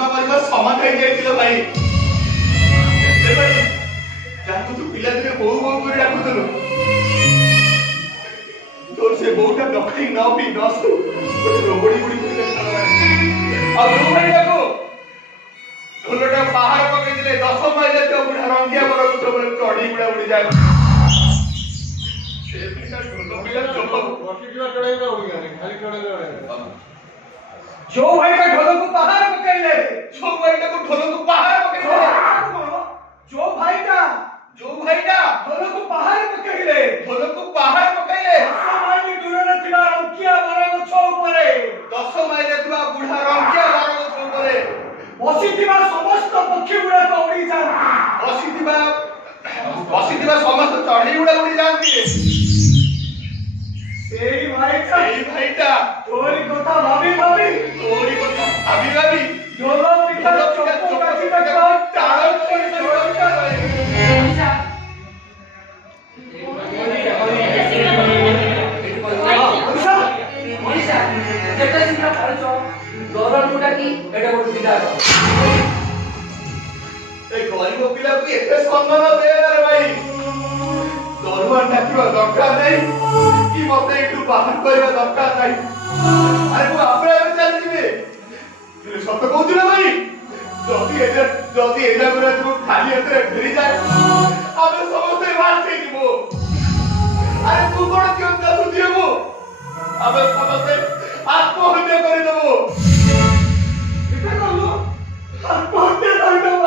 ସେବା କରିବା ସମାଜ ହେଇଯାଇଥିଲା ଭାଇ। ଯାହାକୁ ତୁ ପିଲାଦିନେ ବୋଉ ବୋଉ କରି ଡାକୁଥିଲୁ, ତୋର ସେ ବୋଉଟା ନ ଖାଇ ନ ପିଇ ନ ଶୋଇ ଗୋଟେ ରୋବଡ଼ି ଗୁଡ଼ି ଆଉ ତୁ ଭାଇଟାକୁ ଢୋଲଟା ବାହାର ପକେଇଥିଲେ 10 ମାଇଲ ଜାତୀୟ ବୁଢା ରଙ୍ଗିଆ ବର ଉପରେ ଚଢି ବୁଢା ବୁଢି ଯାଏ। ସେ ପିଲା ଢୋଲ ପିଲା ଚୋପ ବସିଯିବା ଚଢେଇବା ଉଡ଼ିଗଲେ ଖାଲି ଚଢେଇବା। ଯୋଉ ଭାଇଟା ଢୋଲକୁ ବାହାର ପକେଇଲେ, ଯୋଉ ଭାଇଟାକୁ ଢୋଲକୁ ବାହାର ପକେଇଲେ, ଯୋଉ ଭାଇଟା ଢୋଲକୁ ବାହାର ପକେଇଲେ, ଢୋଲକୁ ବାହାର ପକେଇଲେ 10 ମାଇଲ ଦୂରରେ ଥିବା ରଙ୍ଗିଆ ବରଗଛ ଉପରେ, 10 ମାଇଲ ଥିବା ବୁଢା ରଙ୍ଗିଆ ବରଗଛ ଉପରେ ବସିଥିବା ସମସ୍ତ ପକ୍ଷୀ ଗୁଡାକ ଉଡି ଯାଆନ୍ତି। ବସିଥିବା ସମସ୍ତ ଚଢେଇ ଗୁଡା ଉଡି ଯାଆନ୍ତି। ସେଇ ଭାଇଟା ତୋରି କଥା ଭାବି ଭାବି ଢୋଲ ପିଠା ଚୋପ କାଟି ତାଳ କରି ଗରିବ ପିଲାକୁ ଏତେ ସମ୍ମାନ ଦେରେ ଭାଇ। ଦରବାର ଡାକିବା ଦରକାର ନାହିଁ କି ମତେ ଏଠୁ ବାହାର କରିବା ଦରକାର ନାହିଁ। ଆରେ ମୁଁ ଆପେ ଚାଲିଯିବି। ସତ କହୁଛୁ ନା ଭାଇ? ଯଦି ଏଇଟା ପୁରା ତୁ ଖାଲି ହାତରେ ଫେରିଯାଏ ଆମେ ସମସ୍ତେ ବାସ୍ ହେଇଯିବୁ। ଆରେ ତୁ କଣ କେମିତି ଆସୁଛି ମୁଁ ଆମେ ସମସ୍ତେ ଆତ୍ମହତ୍ୟା କରିଦେବୁ। ଆତ୍ମହତ୍ୟା କରିଦେବୁ।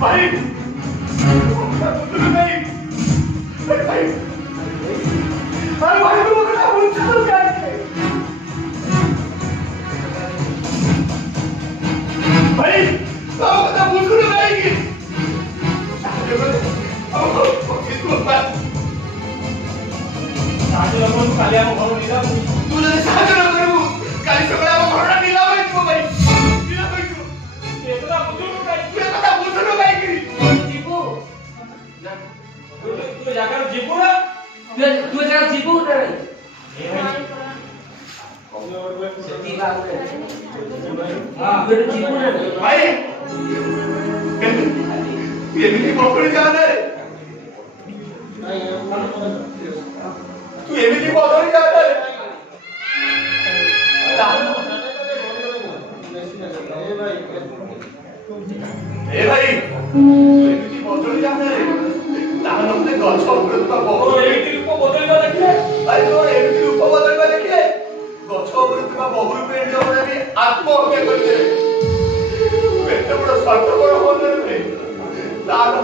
ଭାଇ କାଲି ଆମ ଘର ନିଲାମ, ତୁ ଯଦି ସାହାଯ୍ୟ ନ କରିବୁ କାଲି ସକାଳେ ଆମ ଘରଟା ନିଲାମ ହେଇଯିବ ଭାଇ। ନିଲାମ ହେଇଯିବ। ଏକଥା ବୁଝୁନୁ କାହିଁକି? ଯିବୁ ତୁ ଜାଗାରୁ ଯିବୁ ନା ତୁ ଜାଗା ଯିବୁ ନା ଭାଇ ଏମିତି ବଦଳି ଯାଆରେ। ତୁ ଏମିତି ବଦଳି ଯାଆରେ। ଏ ଭାଇ ଏମିତି ବଦଳି ଯାଆରେ। ତାହେଲେ ମତେ ଗଛ ଉପରେ ଥିବା ବବରୁ ଏମିତି ରୂପ ବଦଳିବା ଦେଖିଲେ, ଭାଇ ତୋର ଏମିତି ରୂପ ବଦଳିବା ଦେଖିଲେ ଗଛ ଉପରେ ଥିବା ବବରୁ ପେଣ୍ଡି ଉପରେ ବି ଆତ୍ମହତ୍ୟା କରିଦେବେ। ଏତେ ବଡ ସ୍ୱାର୍ଥପର ହୁଅନ୍ତି ଭାଇ। ତାର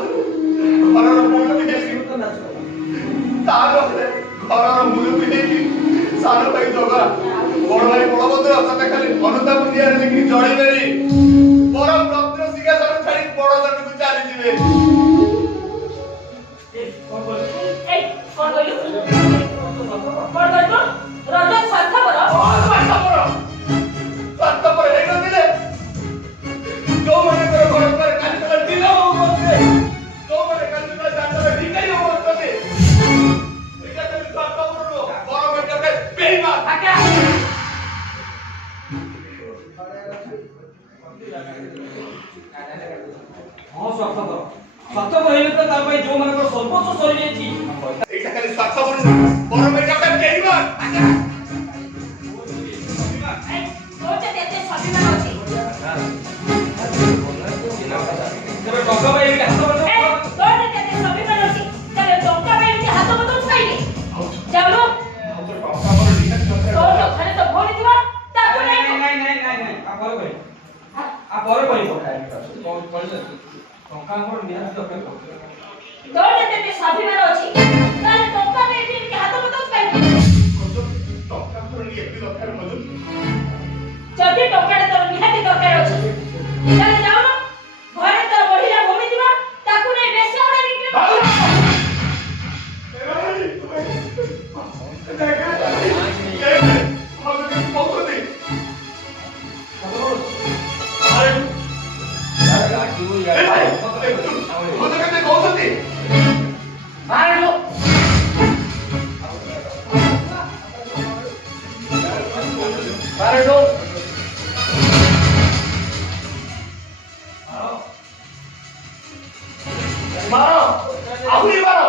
ଘରର ମୁରବି ଦେଇକି ସାନ ଭାଇ ଜଗା ବଡ ଭାଇ ବଳଭଦ୍ର ତତେ ଖାଲି ଅନୁତାପ ଦିଆରେ ଦେଖିକି ଜଳିବେନି। ବରଂ ରତ୍ନ ସିଂହାସନ ଛାଡି ବଡ ଦଣ୍ଡକୁ ଚାଲିଯିବେ। ସ୍ୱାର୍ଥପର ହେଇନଥିଲେ ଯୋଉମାନଙ୍କର ଘର ଘରେ କାଲି ସକାଳେ ଦିନ ହଉଛନ୍ତି, ଯୋଉମାନେ କାଲି ସକାଳେ ଦାଣ୍ଡରେ ଭିକାରୀ ହଉଛନ୍ତି, ଏଇଟା ଖାଲି ସ୍ୱାର୍ଥପର ନୁହଁ, ବରଂ ଏଟା ବେଇମାନ। ହଁ ସ୍ୱାର୍ଥପର ହେଇଲେ ତ ତା ପାଇଁ ଯୋଉମାନଙ୍କର ସର୍ବସ୍ୱ ସରିଯାଇଛି ଏଇଟା ଖାଲି ସ୍ୱାର୍ଥପର ନୁହଁ, ବରଂ ଏଟା ବେଇମାନ। ଯଦି ଟଙ୍କାଟେ ତୋର ନିହାତି ଦରକାର ଅଛି ତାହେଲେ ଯାଉନ ଘରେ ତୋର ବଢିଲା ଭୂମି ଥିବ ତାକୁ ନେଇ ବେଶ୍ୟାଗୁଡା ବିକ୍ରି କର। କହୁଛନ୍ତି मारे दो मारो मारो आहुरी मारो